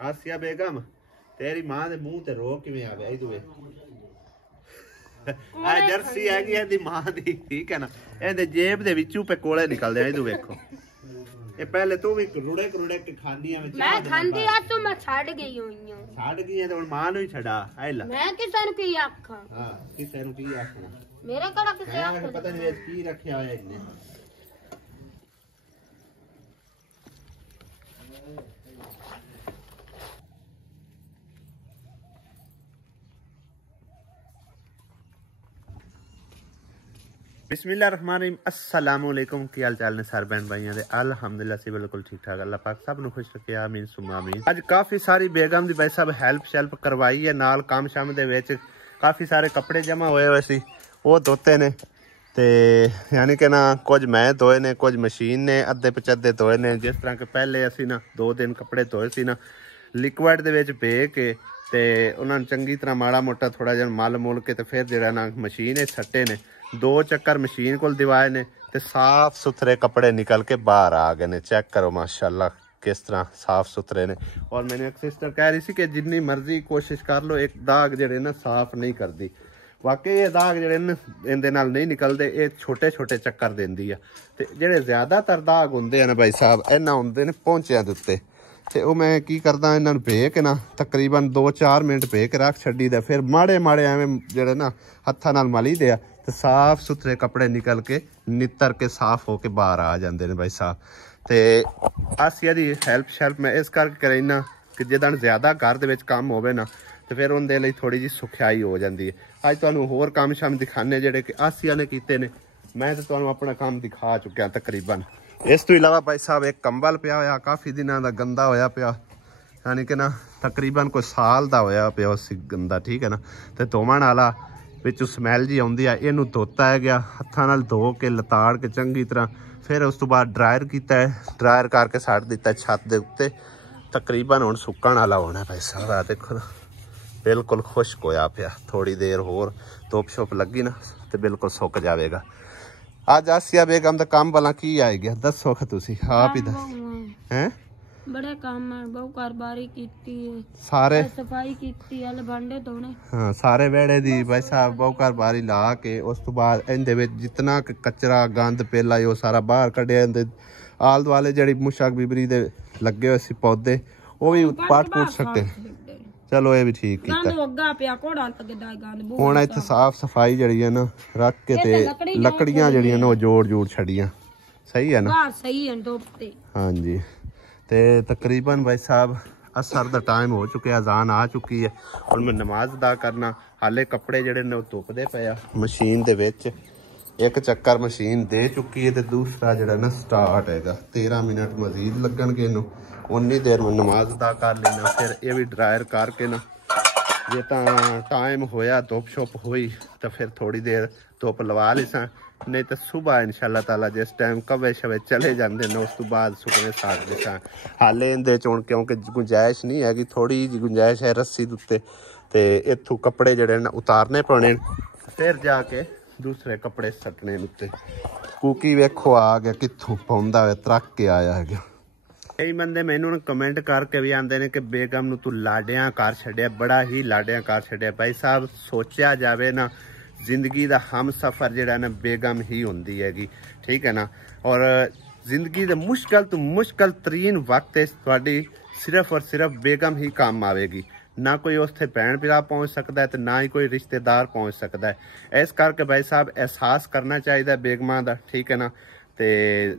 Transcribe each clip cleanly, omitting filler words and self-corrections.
आसिया बेगम तेरी मां दे मुंह ते रो किवें आ गया इदू आ जर्सी हैगी एदी मां दी ठीक है ना एदे जेब दे विचों पे कोले निकलदे इदू वेखो ए पहले तू भी रुड़े के खानी है मैं खांदी आ तो मैं छड़ गई हुई हूं छड़ गई है तो हुन मां नु ही छड़ा आइला मैं किसे नु की आखा हां किसे नु की आखना मेरे कड़ा किसे आखा पता नहीं की रखया होया इने बिस्मिल्लाहिर्रहमानिर्रहीम अस्सलाम वालेकुम की हाल चाल ने सारे बहन भाइयों दे अल्हम्दुलिल्लाह से बिल्कुल ठीक ठाक अल्लाह पाक सब नु खुश रखे आमीन सुम्मा आमीन। आज काफ़ी सारी बेगम दी भाई साहब हेल्प करवाई है नाल काम शाम दे विच काफ़ी सारे कपड़े जमा होए हुए सी वो धोते ने ते यानी कि ना कुछ मैं धोए ने कुछ मशीन ने अद्धे पचद्धे धोए ने जिस तरह के पहले असी ना 2 दिन कपड़े धोए सी ना लिक्विड दे विच भे के ते उन्हां चंगी तरह माड़ा मोटा थोड़ा जिहा मल मुल के ते फिर जिहड़ा ना मशीन सट्टे ने 2 चक्कर मशीन को दिवाए ने ते साफ सुथरे कपड़े निकल के बाहर आ गए ने। चेक करो माशाल्लाह किस तरह साफ सुथरे ने। और मैंने एक सिस्टर कह रही थी कि जितनी मर्जी कोशिश कर लो एक दाग जिहड़े ना साफ नहीं करती। वाकई ये दाग जिहड़े ने इहदे नाल नहीं निकलते ये छोटे छोटे चक्कर देंदी है ते जिहड़े ज्यादातर दाग हुंदे ने भाई साहब इन्हां हुंदे ने पहुंचियां दे उत्ते ते वो मैं की करदा इन्हां नूं भे के ना तकरीबन 2-4 मिनट भे के रख छड्डी दे फिर माड़े माड़े एवें जिहड़े ना हत्थां नाल मली दे ते साफ सुथरे कपड़े निकल के नितर के साफ होके बाहर आ जाते हैं भाई साहब। तो आसिया की हेल्प मैं इस करके करना कि जिदन ज्यादा घर दे काम होवे ना तो फिर उनके लिए थोड़ी जी सुखियाई हो जाती है। अज तुहानूं होर काम शाम दिखाने जिहड़े कि आसिया ने कीते ने मैं तो तुहानूं अपना काम दिखा चुकिया तकरीबन। इस तो इलावा भाई साहब एक कंबल पिया होया काफ़ी दिनों का गंदा होया पिया यानी कि ना तकरीबन कोई साल का होया पिया उस गंदा ठीक है ना तो धोवन वाला विच समैल जी आउंदी है इनू धोता है गया हत्थां नाल धो के लताड़ के चंगी तरह फिर उस तो बाद ड्रायर किया है ड्रायर करके सट दिता छत के उत्ते तकरीबन हुण सुक्कण वाला होना भाई साहब। आ देखो बिल्कुल खुश्क होया पिया थोड़ी देर होर धुप शुप लगी ना तो बिल्कुल सुक जाएगा। अज आसिया बेगम दा काम भला की आई गया दसो तुसी आप ही हैं बड़े काम है बहु कारबारी कीती है सारे सफाई कीती है भांडे धोने हाँ सारे वेड़े दी भाई साहब बहु कारबारी ला के उस तो बाद इहदे विच जितना कचरा गंद पेला वो सारा बाहर कढ़िया आल दुआले जिहड़ी मुशक बिबरी दे लगे हुए सी पौधे वो भी पाट पूट सकते चलो ये भी ठीक हुण इत्थे साफ सफाई जिहड़ी है ना रख के ते लकड़ियां जिहड़ियां ना जोड़ छड़ियां सही है ना सही है हाँ जी। ते तकरीबन भाई साहब असर दा टाइम हो चुके अजान आ चुकी है और मैं नमाज अदा करना हाले कपड़े जिहड़े ने धुपदे पे आ मशीन दे विच एक चक्कर मशीन दे चुकी है ते दूसरा जिहड़ा ना स्टार्ट हैगा 13 मिनट मजीद लगणगे इनू उन्नी देर में नमाज अदा कर लेना फिर ये भी ड्रायर करके ना जे टाइम होया धुप शुप हुई तो फिर थोड़ी देर धुप लवा लीसा नहीं तो सुबह इंशाल्लाह ताला जिस टाइम कवे शवे चले जाते हैं उस तो बाद सुकने सकते सा हाले इहदे च क्योंकि गुंजाइश नहीं हैगी थोड़ी जी गुंजाइश है रस्सी दे उत्ते ते इत्थों कपड़े जिहड़े ना उतारने पौने फिर जाके दूसरे कपड़े सटने उत्ते कुकी वेखो आ गया कित्थों पाउंदा है त्रक के आया है। कई बंदे मैनू कमेंट करके भी आते हैं कि बेगम नूं तू लाडियां कर छड्या बड़ा ही लाडियां कर छड्या। भाई साहब सोचा जाए ना जिंदगी का हम सफ़र जिहड़ा ना बेगम ही होंदी हैगी ठीक है ना। और जिंदगी के मुश्किल तो मुश्किल तरीन वक्त तुहाडी सिर्फ और सिर्फ बेगम ही काम आवेगी ना कोई उससे भैन भरा पहुँच सकता है तो ना ही कोई रिश्तेदार पहुँच सकता है। इस करके भाई साहब एहसास करना चाहिए बेगमां दा ठीक है ना। तो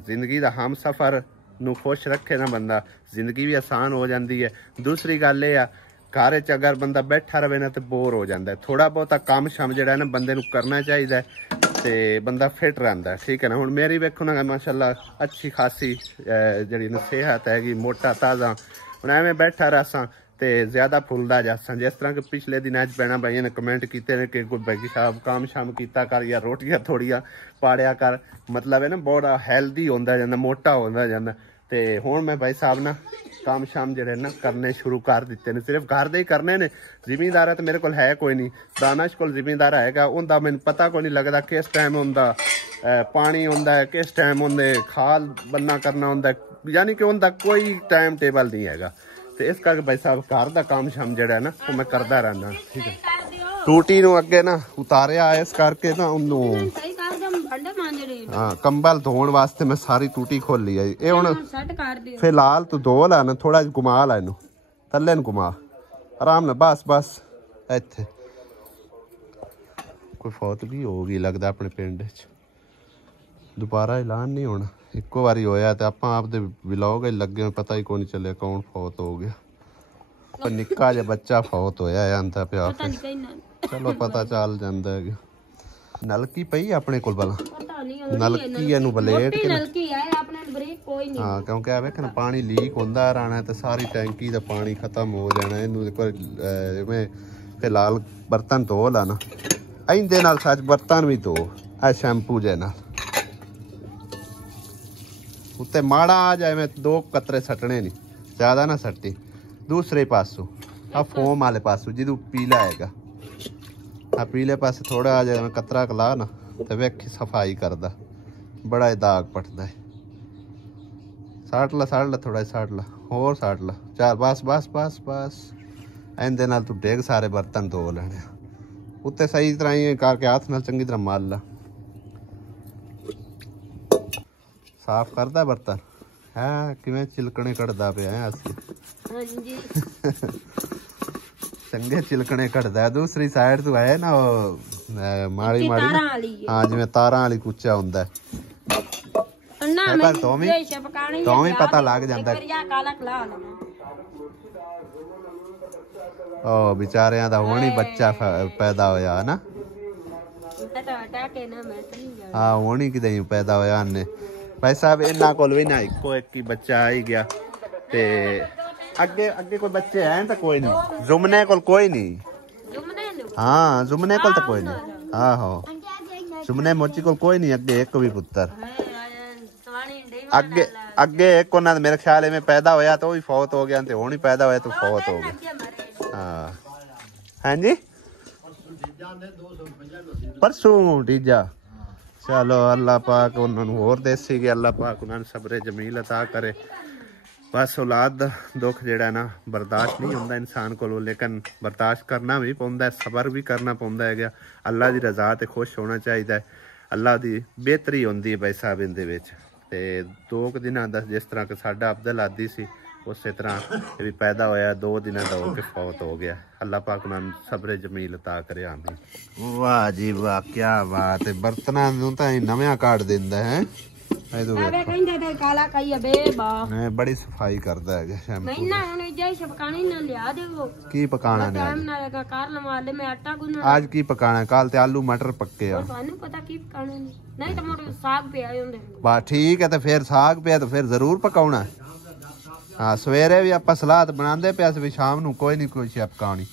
जिंदगी का हम सफ़र नूं खुश रखे ना बंदा जिंदगी भी आसान हो जाती है। दूसरी गल ये घर च अगर बंदा बैठा रहे ना तो बोर हो जाता है थोड़ा बहुता काम शाम जिहड़ा ना बंदे नूं करना चाहिए तो बंदा फिट रहिंदा ठीक है ना। हुण मेरी वेखो ना माशाअल्लाह अच्छी खासी जिहड़ी ना सेहत हैगी मोटा ताज़ा हुण एवें बैठा रहां तो ज्यादा फुलदा जासां जिस तरह के पिछले दिन भैन भाइयों ने कमेंट किए हैं कि कोई भाई साहब काम शाम किया कर या रोटियां थोड़ियां पाड़िया कर मतलब है ना बड़ा हैल्दी होंदा जांदा मोटा होंदा जांदा। तो हुण मैं भाई साहब ना काम शाम जेडे ना करने शुरू कर दिते ने। सिर्फ घर दे ही करने ने। जिमींदार तो मेरे को है कोई नहीं। दानिश को जिमींदार हैगा, उनका मैनूं पता कोई नहीं लगता किस टाइम उनका पानी होंदा है, किस टाइम उनके खाल बन्ना करना होंदा है, यानी कि उनका कोई टाइम टेबल नहीं हैगा। तो इस करके भाई साहब घर का काम शाम जेड़ा है ना वो मैं करता रहना। ठीक है, टूटी नूं अगे ना उतारिया इस करके ना उन्होंने हाँ कंबल धोने वास्ते मैं सारी टूटी खोली है। ये हुण फिलहाल तू धो ला ना, थोड़ा घुमा ला इनू थल्ले न घुमा आराम ना, बस बस इत्थे कोई फौत भी होगी लगता अपने पिंड च। दोबारा ऐलान नहीं होना, इक्को बारी होया तो आपां आपदे व्लॉग लगे पता ही कोई नहीं चलिया कौन फौत हो गया। निक्का जिहा बच्चा फौत होया है आंदा पिया, चलो पता चल जांदा है। नलकी पई अपने कोल भला नलकी इनू बलेट के हाँ क्योंकि आ वेख ना पानी लीक होंदा रहना तो सारी टैंकी दा पानी खत्म हो जाना। इनू मैं फिलहाल बर्तन धो ला ना, इंदे नाल सच बर्तन भी धो आ शैम्पू जे नाल। उत्ते माड़ा आ जाए मैं 2 कतरे सटने नहीं, ज्यादा ना सट्टी। दूसरे पासों आ फोम वाले पासों जिदू पीला हैगा, आ पीले पासे थोड़ा आ जाए मैं कतरा कला ना तो वेख सफाई करदा, बड़ा दाग पटदा है। साट ला थोड़ा साट ला होर साट ला, चल बस बस बस बस। इंदे नाल तू डेग सारे बर्तन धो लेने। उत्ते सही तरह ही करके हाथ नाल चंगी तरह मार ला, साफ करदा बर्तन है। किवें चिलकने कढ़दा पिया है असी चंगे चिलकने कढ़दा। दूसरी साइड तो है ना माड़ी माड़ी हाँ जिवें तारां वाली कुच्चा हुंदा है, पर तो भी पता लग जांदा ओ बेचारियां दा हुण ही बच्चा पैदा होया है ना। हाँ हुण ही किते पैदा होया ने भाई साहब। इन्हां कोल भी ना इक्को एक ही बच्चा आई गया ते अगे अगे कोई बच्चे हैं तो कोई नहीं। जुमने कोल कोई नहीं, हाँ जुमने कोल तो कोई नहीं। आहो जुमने मोची कोल कोई नहीं अगे एक भी पुत्र। अगे अगे एक उन्होंने मेरे ख्याल में पैदा होया तो भी फौत हो गया, हुण ही पैदा होया तो फौत हो गया। हाँ हाँ जी परसों तीजा। चलो अल्लाह पाक उन्होंने होर देसी कि अल्लाह पाक उन्होंने सबरे जमील अता करे। बस औलाद दा दुख जेड़ा ना बर्दाश्त नहीं होंदा इंसान को, लेकिन बर्दाश्त करना भी पौंदा है, सबर भी करना पौंदा है। अल्लाह दी रज़ा ते खुश होना चाहिए, अल्लाह दी बेहतरी होंदी है भाई साहब इहदे विच। ते 2 दिनां दा जिस तरह कि साडा अब्दुल आदी सी उस तरह भी पैदा होया 2 दिनां दा हो के फौत हो गया। अल्लाह पाक उन्होंने सबरे जमील अता करे आमीन। वाह जी वाह क्या बात है। बर्तनां नूं तां नवां काट दिंदा है। बड़ी सफाई करदा है शैम्पू की पकाना आज की पकाना कल ते आलू मटर पक्के बस ठीक है। तो फिर साग पिया तो फिर जरूर पकाउणा। हाँ सवेरे भी आपां सलाद बनांदे पिया सी, शाम नूं कोई नहीं कोई शै पकाउणी।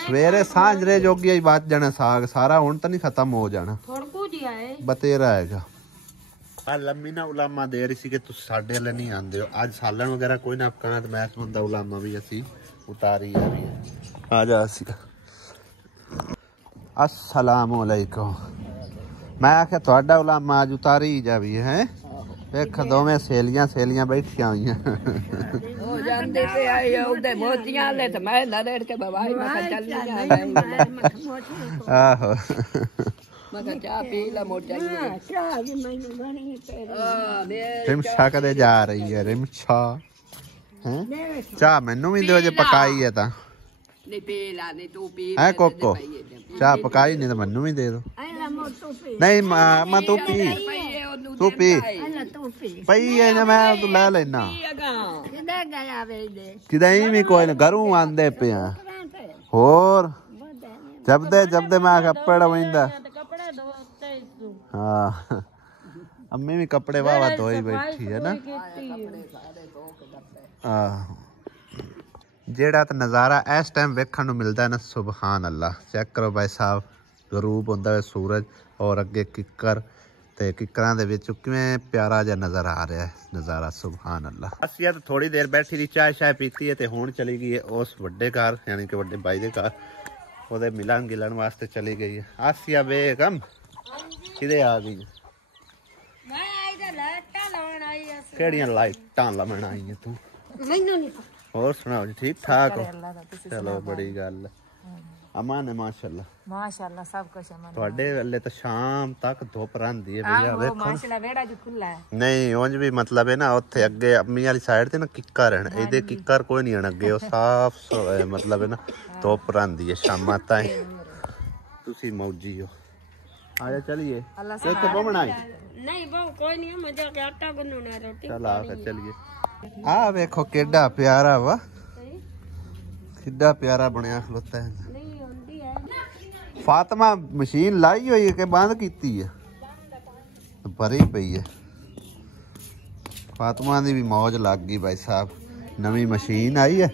सवेरे सांझरे जोगी ही बच जाना साग सारा, हुण तो नहीं खत्म हो जाना, बतेरा हैगा। लम्मी ना उलामा दे रही सी कि तुस साडे वाले नहीं आंदे हो। अज सालन वगैरह कोई ना पकाना तो मैं बंदा उलामा भी असी उतारी आ जा। अस्सलाम वालेकुम। मैं आख्या तुहाडा उलामा अज उतारी जा भी है। देख दोवें सहेलियां सहेलियां बैठियां हुई आहो रिमशा कदे जा रही है रिमशा चाह मैनू भी दो जे पकाई है ता है कोको चाह पकाई नहीं तो मैनू भी दे दो। नहीं मैं तू पी पई है ना मैं तू लै लेना किदई भी कोई ना घरों आंदे पे होर जबदे मैं कपड़ा वंदा। हाँ अम्मी भी कपड़े वाह धोई बैठी है ना। जेड़ा तो नज़ारा इस टाइम वेखण नूं मिलता है ना सुबहान अल्लाह। चेक करो भाई साहब गरूब होंदा है सूरज और अगे किकर ਤੇ ਕਿੱਕਰਾਂ ਦੇ ਵਿੱਚ ਕਿਵੇਂ ਪਿਆਰਾ ਜਿਹਾ ਨਜ਼ਰ ਆ ਰਿਹਾ ਹੈ ਨਜ਼ਾਰਾ। ਸੁਭਾਨ ਅੱਲਾ। ਆਸੀਆ ਤਾਂ ਥੋੜੀ ਦੇਰ ਬੈਠੀ ਰਹੀ, ਚਾਹ ਸ਼ਾਹ ਪੀਤੀ ਹੈ ਤੇ ਹੁਣ ਚਲੀ ਗਈ ਹੈ ਉਸ ਵੱਡੇ ਘਰ, ਯਾਨੀ ਕਿ ਵੱਡੇ ਬਾਈ ਦੇ ਘਰ, ਉਹਦੇ ਮਿਲਣ ਗਿਲਣ ਵਾਸਤੇ ਚਲੀ ਗਈ ਹੈ। ਆਸੀਆ ਬੇਗਮ ਕਿਦੇ ਆ ਗਈ? ਮੈਂ ਇਹਦਾ ਲਾਟਾ ਲਾਉਣ ਆਈ ਆ। ਕਿਹੜੀਆਂ ਲਾਈਟਾਂ ਲਾਉਣ ਆਈ ਹੈ ਤੂੰ? ਮੈਨੂੰ ਨਹੀਂ ਪਤਾ। ਹੋਰ ਸੁਣਾਓ ਜੀ, ਠੀਕ ਠਾਕ ਹੋ? ਚਲੋ ਬੜੀ ਗੱਲ। ਅਮਨ ਹੈ ਮਾਸ਼ਾਅੱਲਾ। ਮਾਸ਼ਾਅੱਲਾ ਸਭ ਕੁਝ ਅਮਨ। ਤੁਹਾਡੇ ਵੱਲੇ ਤਾਂ ਸ਼ਾਮ ਤੱਕ ਧੁੱਪ ਰਹਿੰਦੀ ਹੈ ਭਈਆ, ਵੇਖੋ ਮਾਸ਼ਾਅੱਲਾ ਵੇੜਾ ਜੋ ਖੁੱਲਾ ਹੈ। ਨਹੀਂ ਉਂਝ ਵੀ ਮਤਲਬ ਹੈ ਨਾ, ਉੱਥੇ ਅੱਗੇ ਅੰਮੀ ਵਾਲੀ ਸਾਈਡ ਤੇ ਨਾ ਕਿੱਕਰ ਹਨ, ਇਹਦੇ ਕਿੱਕਰ ਕੋਈ ਨਹੀਂ ਹਨ ਅੱਗੇ, ਉਹ ਸਾਫ ਮਤਲਬ ਹੈ ਨਾ ਧੁੱਪ ਰਹਿੰਦੀ ਹੈ ਸ਼ਾਮਾਂ ਤਾਈਂ। ਤੁਸੀਂ ਮੌਜੀ ਹੋ, ਆ ਜਾ ਚਲੀਏ। ਇੱਥੇ ਘੁੰਮਣਾ ਹੈ? ਨਹੀਂ ਬਹੁ ਕੋਈ ਨਹੀਂ, ਮਜ਼ਾ ਕੇ ਆਟਾ ਗੁੰਨਣਾ ਰੋਟੀ। ਚਲ ਆ ਕੇ ਚਲੀਏ। ਆ ਵੇਖੋ ਕਿੱਡਾ ਪਿਆਰਾ ਵਾ, ਕਿੱਡਾ ਪਿਆਰਾ ਬਣਿਆ ਖਲੋਤਾ ਹੈ। ਨਹੀਂ ਹੁੰਦੀ ਹੈ। ਫਾਤਮਾ ਮਸ਼ੀਨ ਲਾਈ ਹੋਈ ਹੈ ਕਿ ਬੰਦ ਕੀਤੀ ਹੈ? ਭਰੀ ਪਈ ਹੈ। ਫਾਤਮਾ ਦੀ ਵੀ ਮੌਜ ਲੱਗ ਗਈ ਭਾਈ ਸਾਹਿਬ, ਨਵੀਂ ਮਸ਼ੀਨ ਆਈ ਹੈ।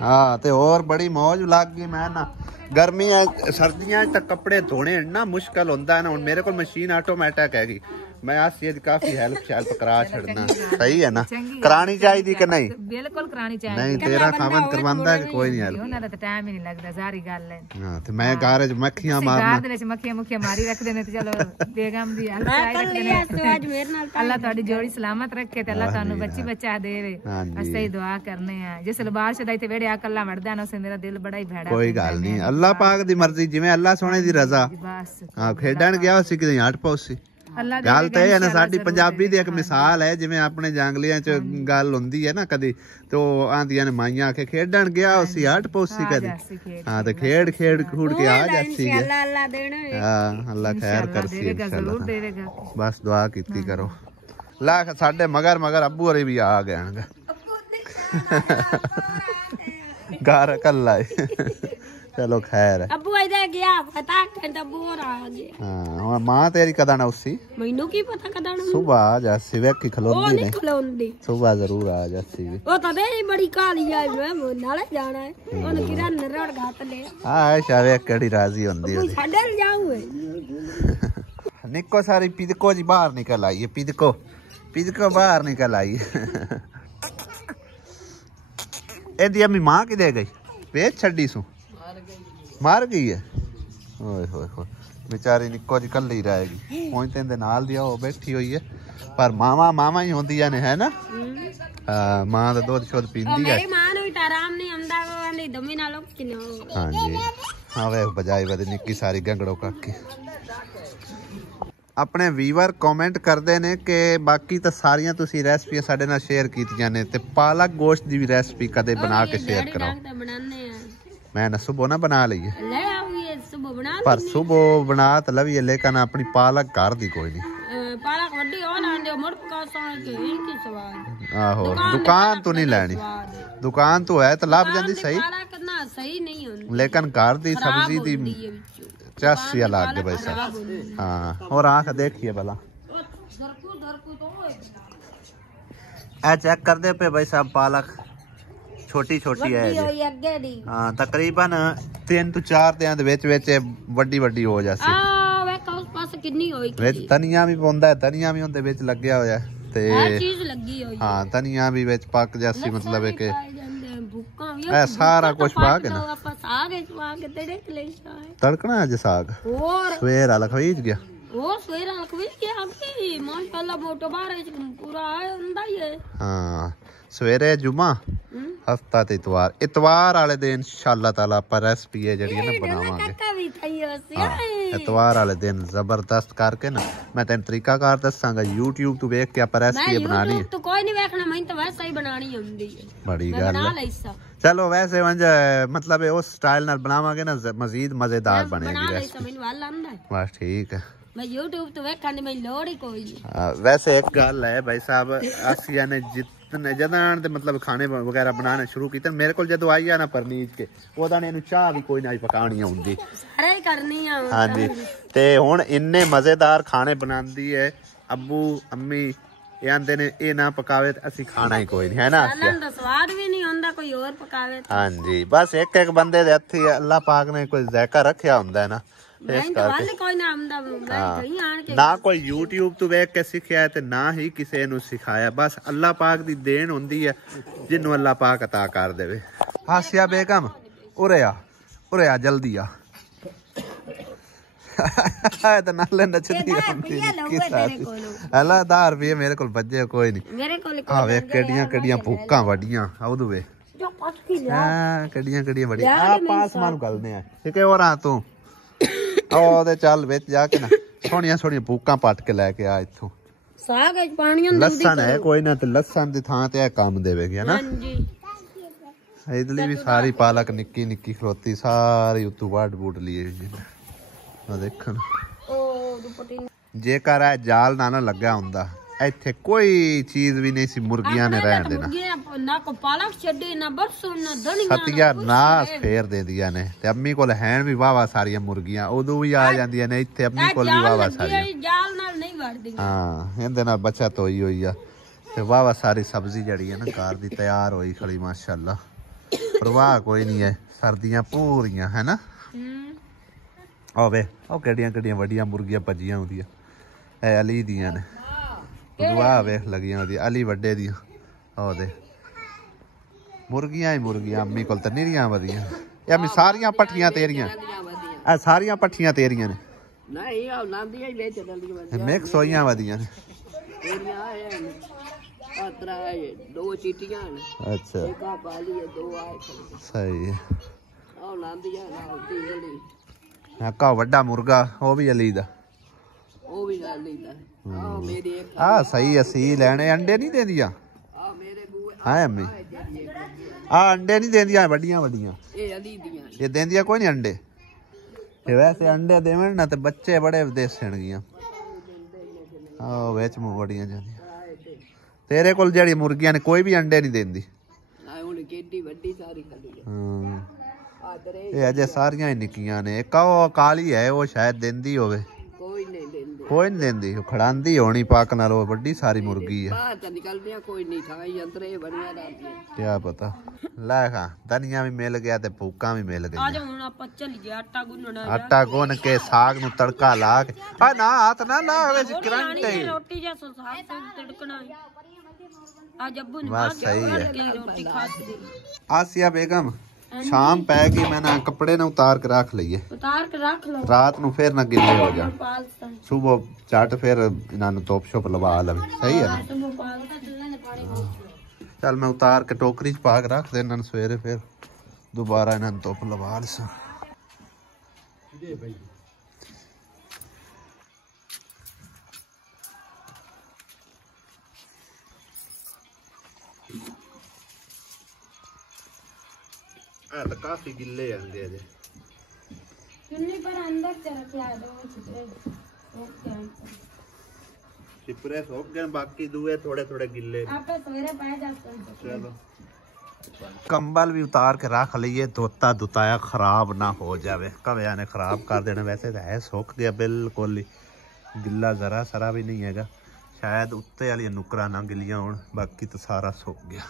ਹਾਂ ਤੇ ਹੋਰ ਬੜੀ ਮੌਜ ਲੱਗ ਗਈ। ਮੈਂ ਨਾ गर्मियां सर्दियां तक कपड़े धोने ना मुश्किल होता है ना, हुण मेरे को मशीन ऑटोमैटिक हैगी, मैं आसिया दी काफी हेल्प करा छड़ना। सही है ना? करानी चाहिए कि नहीं? बिल्कुल करानी चाहिए। नहीं तेरा खावन करवांदा कि कोई नहीं हेल्प? ਉਹਨਾਂ ਦਾ ਟਾਈਮ ਹੀ ਨਹੀਂ ਲੱਗਦਾ, ਜ਼ਾਰੀ ਗੱਲ ਹੈ। ਹਾਂ ਤੇ ਮੈਂ ਘਰ ਚ ਮੱਖੀਆਂ ਮਾਰਨਾ, ਘਰ ਦੇ ਵਿੱਚ ਮੱਖੀਆਂ ਮਾਰੀ ਰੱਖਦੇ ਨੇ ਤੇ ਚਲੋ ਬੇਗਮ ਦੀ ਹੱਲ ਚਾਹੀ ਰੱਖਦੇ ਨੇ। ਅੱਜ ਮੇਰੇ ਨਾਲ ਅੱਲਾਹ ਤੁਹਾਡੀ ਜੋੜੀ ਸਲਾਮਤ ਰੱਖੇ ਤੇ ਅੱਲਾਹ ਤੁਹਾਨੂੰ ਬੱਚੀ ਬੱਚਾ ਦੇਵੇ। ਅਸੀਂ ਹੀ ਦੁਆ ਕਰਨੇ ਆ। ਜਿਸ ਲਬਾਸ਼ ਦਾ ਇੱਥੇ ਵੇੜਿਆ ਕੱਲਾ ਵੜਦਾ ਨਾ, ਉਸੇ ਮੇਰਾ ਦਿਲ ਬੜਾ ਹੀ ਭੈੜਾ। ਕੋਈ ਗੱਲ ਨਹੀਂ, ਅੱਲਾਹ ਪਾਕ ਦੀ ਮਰਜ਼ੀ, ਜਿਵੇਂ ਅੱਲਾਹ ਸੋਹਣੇ ਦੀ ਰਜ਼ਾ। ਬਸ ਹਾਂ ਖੇਡਣ ਗਿਆ ਸੀ ਕਿਤੇ ਹਟ ਪਉਸੀ। ਗੱਲ ਤਾਂ ਇਹ ਹੈ ਨਾ, ਸਾਡੀ ਪੰਜਾਬੀ ਦੀ ਇੱਕ ਮਿਸਾਲ ਹੈ, ਜਿਵੇਂ ਆਪਣੇ ਜੰਗਲੀਆਂ ਚ ਗੱਲ ਹੁੰਦੀ ਹੈ ਨਾ ਕਦੀ, ਤੇ ਉਹ ਆਂਦੀਆਂ ਨੇ ਮਾਈਆਂ ਆਖੇ ਖੇਡਣ ਗਿਆ ਉਸੀ ਹਟ ਪਉਸੀ ਕਦੀ। ਹਾਂ ਤੇ ਖੇਡ ਖੂਡ ਕੇ ਆ ਜਾਸੀ। ਅੱਲਾ ਦੇਣਾ। ਹਾਂ ਅੱਲਾਹ ਖੈਰ ਕਰਸੀ ਜ਼ਰੂਰ ਦੇਵੇਗਾ। ਬਸ ਦੁਆ ਕੀਤੀ ਕਰੋ। ਲੱਖ ਸਾਡੇ ਮਗਰ ਅੱਬੂ ਹਰੀ ਵੀ ਆ ਗਏ ਹਨ ਘਰ ਕੱਲਾ। चलो खैर है। अब्बू इधर गया पता कर अब्बू और आ गया। हां मां तेरी कदा ना उसी मैनू की पता कदा ना सुबह आ जा सिवे की खलोंदी नहीं खलोंदी सुबह जरूर आ जाती है। वो तो मेरी बड़ी काली है, मैं नाले जाना है उन किरा नरड़ घात ले। हां शावे केड़ी राजी होंदी है छडल जाऊं निको सारी पिदको जी बाहर निकल आई है। पिदको बाहर निकल आई है। एदी अम्मी मां की दे गई वेच छड्डी सु मार गई है। ओए होए होए बेचारी निक्को जी कल ही रहेगी। पहुंचते दे नाल दिया वो बैठी हुई है, पर मामा ही होंदियां ने है ना। मां दा दूध शुद्ध पींदी है। मेरी मां नु आराम नहीं आंदा वाली दमी नालो किनो। हां जी हां वे बजाई वद निक्की सारी गंगड़ो काकी। अपने व्यूअर कमेंट करते ने कि बाकी तो सारियां तुसी रेसिपी साडे नाल शेयर कीतियां ने, ते पालक गोश्त दी भी रेसिपी कदे बना के शेयर करो। मैं ना सुबह ना बना ली है, पर सुबह बना तो लवी है, लेकिन अपनी पालक घर दी कोई नहीं। पालक वड्डी हो लांदे मुड़ पका के इनकी स्वाद। आहो दुकान तो नहीं लेनी, दुकान तो है तो लाभ जांदी सही, पालक ना सही नहीं होंदी, लेकिन घर दी सब्जी दी चासी अलग है भाई साहब। हां और आंख देखिए भला ए चेक कर दे पे भाई साहब, पालक छोटी है। हाँ तकरीबन 3 ਤੋਂ 4 ਦਿਨਾਂ ਦੇ ਵਿੱਚ ਵੱਡੀ ਹੋ ਜਾਸੀ। ਆ ਵੇਖ ਉਸ ਪਾਸੇ ਕਿੰਨੀ ਹੋਈ ਵਿੱਚ ਧਨੀਆ ਵੀ ਪਾਉਂਦਾ ਹੈ, ਧਨੀਆ ਵੀ ਉਹਦੇ ਵਿੱਚ ਲੱਗਿਆ ਹੋਇਆ ਤੇ ਹਰ ਚੀਜ਼ ਲੱਗੀ ਹੋਈ। ਹਾਂ ਧਨੀਆ ਵੀ ਵਿੱਚ ਪੱਕ ਜਾਸੀ, ਮਤਲਬ ਹੈ ਕਿ ਭੁੱਕਾਂ ਵੀ ਇਹ ਸਾਰਾ ਕੁਝ ਪਾ ਕੇ ਨਾ ਆਪਾਂ ਸਾਗ ਵਿੱਚ ਪਾ ਕੇ ਤੇਰੇ ਕਲੇਸ਼ਾ ਹੈ ਤੜਕਣਾ ਅੱਜ ਸਾਗ। ਹੋਰ ਸਵੇਰ ਵਾਲਾ ਖਵੀਜ ਗਿਆ, ਉਹ ਸਵੇਰ ਵਾਲਾ ਖਵੀਜ ਗਿਆ ਕਿ ਮਾਸ਼ਾਅੱਲਾ ਮੋਟੋ ਬਾਹਰ ਵਿੱਚ ਪੂਰਾ ਆਇਆ ਹੁੰਦਾ ਹੀ ਹੈ। ਹਾਂ ਸਵੇਰੇ ਜੁਮਾ ਹਫਤਾ ਤੇ ਇਤਵਾਰ ਵਾਲੇ ਦਿਨ ਇੰਸ਼ਾਅੱਲਾਹ ਤਾਲਾ ਆਪਾਂ ਰੈਸਪੀ ਹੈ ਜਿਹੜੀ ਨਾ ਬਣਾਵਾਂਗੇ। ਇਤਵਾਰ ਵਾਲੇ ਦਿਨ ਜ਼ਬਰਦਸਤ ਕਰਕੇ ਨਾ ਮੈਂ ਤੈਨੂੰ ਤਰੀਕਾਕਾਰ ਦੱਸਾਂਗਾ, YouTube ਤੋਂ ਵੇਖ ਕੇ ਆਪਾਂ ਰੈਸਪੀ ਬਣਾਣੀ ਹੈ। ਤੂੰ ਕੋਈ ਨਹੀਂ ਵੇਖਣਾ, ਮੈਂ ਤਾਂ ਵੈਸੇ ਹੀ ਬਣਾਣੀ ਹੁੰਦੀ ਹੈ। ਬੜੀ ਗੱਲ ਹੈ। ਚਲੋ ਵੈਸੇ ਵੰਜ ਮਤਲਬ ਉਸ ਸਟਾਈਲ ਨਾਲ ਬਣਾਵਾਂਗੇ ਨਾ ਮਜ਼ੀਦ ਮਜ਼ੇਦਾਰ ਬਣੇਗੀ ਰੈਸਪੀ। ਬਸ ਠੀਕ ਹੈ। मैं YouTube तो वेखण दी मैं लोड़ ही कोई नहीं। वैसे एक गल है भाई साहब, आसिया ने जितने जदन दे मतलब खाने वगैरह बनाने शुरू कीते, मेरे को जदों आई है ना परनीत के ओदा ने इनु चाह भी कोई ना पकानी आउंदी, सारे ही करनी है। हां जी ते हुन इन्ने मजेदार खाने बनांदी है अब्बू अम्मी, ये आंदे ने ये ना पकावे ते असि खाना ही कोई नहीं है ना। आसिया दा स्वाद भी नहीं हुंदा कोई और पकावे। हां जी बस एक बंदे दे हत्थ ही अल्लाह पाक ने कोई ज़ायका रखया हुंदा है ना, ਇਸ ਕਰਕੇ ਕੋਈ ਨਾ ਆਉਂਦਾ ਮੈਂ ਹੀ ਆਣ ਕੇ ਨਾ ਕੋਈ YouTube ਤੋਂ ਵੇਖ ਕੇ ਸਿੱਖਿਆ ਤੇ ਨਾ ਹੀ ਕਿਸੇ ਨੂੰ ਸਿਖਾਇਆ, ਬਸ ਅੱਲਾਹ ਪਾਕ ਦੀ ਦੇਣ ਹੁੰਦੀ ਹੈ ਜਿਹਨੂੰ ਅੱਲਾਹ ਪਾਕ ਅਤਾ ਕਰ ਦੇਵੇ। ਆਸਿਆ ਬੇਗਮ ਉਰੇ ਆ ਜਲਦੀ ਆ। ਤਾਂ ਨਾਲੇ ਨੱਚਦੀ ਆਉਂਦੀ ਅੱਲਾ 10 ਰੁਪਏ ਮੇਰੇ ਕੋਲ ਵੱਜੇ ਕੋਈ ਨਹੀਂ ਮੇਰੇ ਕੋਲ ਆ ਵੇਖ ਕਿਹੜੀਆਂ ਭੁੱਕਾਂ ਵੱਡੀਆਂ ਉਹਦੂ ਵੇ ਹਾਂ ਕਿਹੜੀਆਂ ਵੱਡੀਆਂ ਆ ਪਾਸ ਮਾਨੂੰ ਗਲਨੇ ਆ ਠੀਕ ਹੈ। ਹੋਰ ਆ ਤੂੰ ਉਹਦੇ ਚੱਲ ਵਿੱਚ ਜਾ ਕੇ ਨਾ ਸੋਹਣੀਆਂ ਭੁੱਕਾਂ ਪੱਟ ਕੇ ਲੈ ਕੇ ਆ ਇੱਥੋਂ। ਸਾਗ ਵਿੱਚ ਪਾਣੀ ਹੁੰਦਾ ਲਸਣ ਹੈ ਕੋਈ ਨਾ ਤੇ ਲਸਣ ਦੀ ਥਾਂ ਤੇ ਇਹ ਕੰਮ ਦੇਵੇਗੀ ਹਨਾ। ਹਾਂਜੀ ਇਦਲੀ ਵੀ ਸਾਰੀ ਪਾਲਕ ਨਿੱਕੀ ਖਲੋਤੀ ਸਾਰੀ ਉਤੋਂ ਵੱਢ ਬੂਟ ਲਈ ਆ ਦੇਖਣ। ਉਹ ਦੁਪੱਟੀ ਜੇਕਰ ਇਹ ਜਾਲ ਨਾ ਲੱਗਿਆ ਹੁੰਦਾ ਇੱਥੇ ਕੋਈ ਚੀਜ਼ ਵੀ ਨਹੀਂ ਸੀ ਮੁਰਗੀਆਂ ਨੇ ਰਹਿਣ ਦੇਣਾ। ਨਾ ਕੋ ਪਾਲਕ ਛੱਡੇ ਨਾ ਬਰਸੋਂ ਨਾ ਧਨੀਆ ਸਤੀਆ ਨਾਸ ਫੇਰ ਦੇ ਦੀਆਂ ਨੇ ਤੇ ਅੰਮੀ ਕੋਲ ਹੈਣ ਵੀ ਵਾਵਾ ਸਾਰੀਆਂ ਮੁਰਗੀਆਂ ਉਦੋਂ ਵੀ ਆ ਜਾਂਦੀਆਂ ਨੇ ਇੱਥੇ ਅੰਮੀ ਕੋਲ ਵੀ ਵਾਵਾ ਸਾਰੀਆਂ ਜਾਲ ਨਾਲ ਨਹੀਂ ਵੜਦੀਆਂ। ਹਾਂ ਇਹਦੇ ਨਾਲ ਬਚਤ ਹੋਈ ਆ ਤੇ ਵਾਵਾ ਸਾਰੀ ਸਬਜ਼ੀ ਜਿਹੜੀ ਹੈ ਨਾ ਘਰ ਦੀ ਤਿਆਰ ਹੋਈ ਖੜੀ ਮਾਸ਼ਾਅੱਲਾ। ਪਰਵਾਹ ਕੋਈ ਨਹੀਂ ਹੈ ਸਰਦੀਆਂ ਪੂਰੀਆਂ ਹੈ ਨਾ। ਵੇ ਉਹ ਕਿਹੜੀਆਂ ਵੱਡੀਆਂ ਮੁਰਗੀਆਂ ਭੱਜੀਆਂ ਹੁੰਦੀਆਂ ਇਹ ਅਲੀ ਦੀਆਂ ਨੇ। ਦੁਆ ਵੇਖ ਲੱਗੀਆਂ ਉਹਦੀਆਂ ਅਲੀ ਵੱਡੇ ਦੀਆਂ ਉਹਦੇ ਮੁਰਗੀਆਂ ਹੀ ਮੁਰਗੀਆਂ ਅੰਮੀ ਕੋਲ ਤਾਂ ਨਿਰੀਆਂ ਵਧੀਆਂ। ਇਹ ਅੰਮੀ ਸਾਰੀਆਂ ਪੱਠੀਆਂ ਤੇਰੀਆਂ ਇਹ ਸਾਰੀਆਂ ਪੱਠੀਆਂ ਤੇਰੀਆਂ ਨੇ ਨਹੀਂ ਉਹ ਲਾਂਦੀਆਂ ਹੀ ਵਿੱਚ ਡਲੀਆਂ ਵਧੀਆ ਮਿਕਸ ਹੋਈਆਂ ਵਧੀਆਂ ਨੇ। ਆਤਰਾ ਦੋ ਚੀਟੀਆਂ ਨੇ ਅੱਛਾ ਇੱਕ ਆ ਬਾਲੀ ਹੈ ਦੋ ਆਏ ਸਹੀ ਹੈ। ਉਹ ਲਾਂਦੀਆਂ ਨਾਲ ਦੀ ਗਲੀ ਕਾ ਵੱਡਾ ਮੁਰਗਾ ਉਹ ਵੀ ਅਲੀ ਦਾ ਉਹ ਵੀ ਅਲੀ ਦਾ ਆ ਮੇਰੀ ਇੱਕ ਆ ਸਹੀ ਅਸੀਂ ਲੈਣੇ ਅੰਡੇ ਨਹੀਂ ਦੇਂਦੀਆਂ ਆ ਮੇਰੇ ਬੂਏ ਹਾਂ ਅੰਮੀ ਆ ਅੰਡੇ ਨਹੀਂ ਦੇਂਦੀਆਂ ਵੱਡੀਆਂ ਇਹ ਅਲੀ ਦੀਆਂ ਇਹ ਦੇਂਦੀਆਂ ਕੋਈ ਨਹੀਂ ਅੰਡੇ। ਤੇ ਵੈਸੇ ਅੰਡੇ ਦੇਵਣ ਨਾ ਤੇ ਬੱਚੇ ਬੜੇ ਦੇਸਣਗੀਆਂ ਆ ਵਿੱਚ ਬੜੀਆਂ ਜਾਂਦੀਆਂ। ਤੇਰੇ ਕੋਲ ਜਿਹੜੀ ਮੁਰਗੀਆਂ ਨੇ ਕੋਈ ਵੀ ਅੰਡੇ ਨਹੀਂ ਦਿੰਦੀ। ਹੁਣ ਕਿੱਡੀ ਵੱਡੀ ਸਾਰੀ ਕਲੀ ਹਾਂ ਇਹ ਅਜੇ ਸਾਰੀਆਂ ਹੀ ਨਿੱਕੀਆਂ ਨੇ। ਇੱਕ ਉਹ ਕਾਲੀ ਹੈ ਉਹ ਸ਼ਾਇਦ ਦਿੰਦੀ ਹੋਵੇ ਕੋਈ ਨਹੀਂ ਦਿੰਦੀ ਉਹ ਖੜਾਂਦੀ ਹੋਣੀ ਪਾਕ ਨਾਲ। ਉਹ ਵੱਡੀ ਸਾਰੀ ਮੁਰਗੀ ਹੈ ਬਾਹਰ ਤਾਂ ਨਿਕਲਦੀਆਂ ਕੋਈ ਨਹੀਂ ਖਾਈ ਅੰਦਰ ਇਹ ਬਣੀਆਂ ਰਹਿੰਦੀਆਂ ਕਿਆ ਪਤਾ। ਲੈ ਖਾ ਧਨੀਆ ਵੀ ਮਿਲ ਗਿਆ ਤੇ ਭੁੱਕਾਂ ਵੀ ਮਿਲ ਗਈਆਂ। ਆ ਜਾ ਹੁਣ ਆਪਾਂ ਚੱਲੀਏ ਆਟਾ ਗੁੰਨਣਾ ਆਟਾ ਗੁੰਨ ਕੇ ਸਾਗ ਨੂੰ ਤੜਕਾ ਲਾ ਕੇ ਆ ਨਾ ਹੱਥ ਨਾ ਵਿੱਚ ਕਰੰਟ ਹੈ ਰੋਟੀ ਜਾਂ ਸਾਗ ਤੜਕਣਾ ਆ ਜੱਬੂ ਨੇ ਬਸ ਸਹੀ ਹੈ। ਰੋਟੀ ਖਾਦੀ ਆਸਿਆ ਬੇਗਮ शाम पै गई मैं ना कपड़े ना उतार के रख लीए रात ਨੂੰ फिर ना गिले हो जा सुबह झट फिर इन्होंने धुप शुप लवा लवे सही है ना। चल मैं उतार के टोकरी च पा के रख देना सवेरे फिर दोबारा इन्होंने धुप लवा लसा। तो काफी गिले आंदे अजे चुन्नी पर अंदर च रखया दो छिपरे सूख गए बाकी दुए थोड़े गिले आपे सवेरे पाए जाते। चलो कंबल भी उतार के रख लीए धोता धुताया खराब ना हो जावे कविया ने खराब कर देना। वैसे तो है सूख गया बिल्कुल ही गिला जरा सरा भी नहीं हैगा शायद उत्ते वाली नुकरा ना गिलियां होण बाकी तो सारा सूख गया।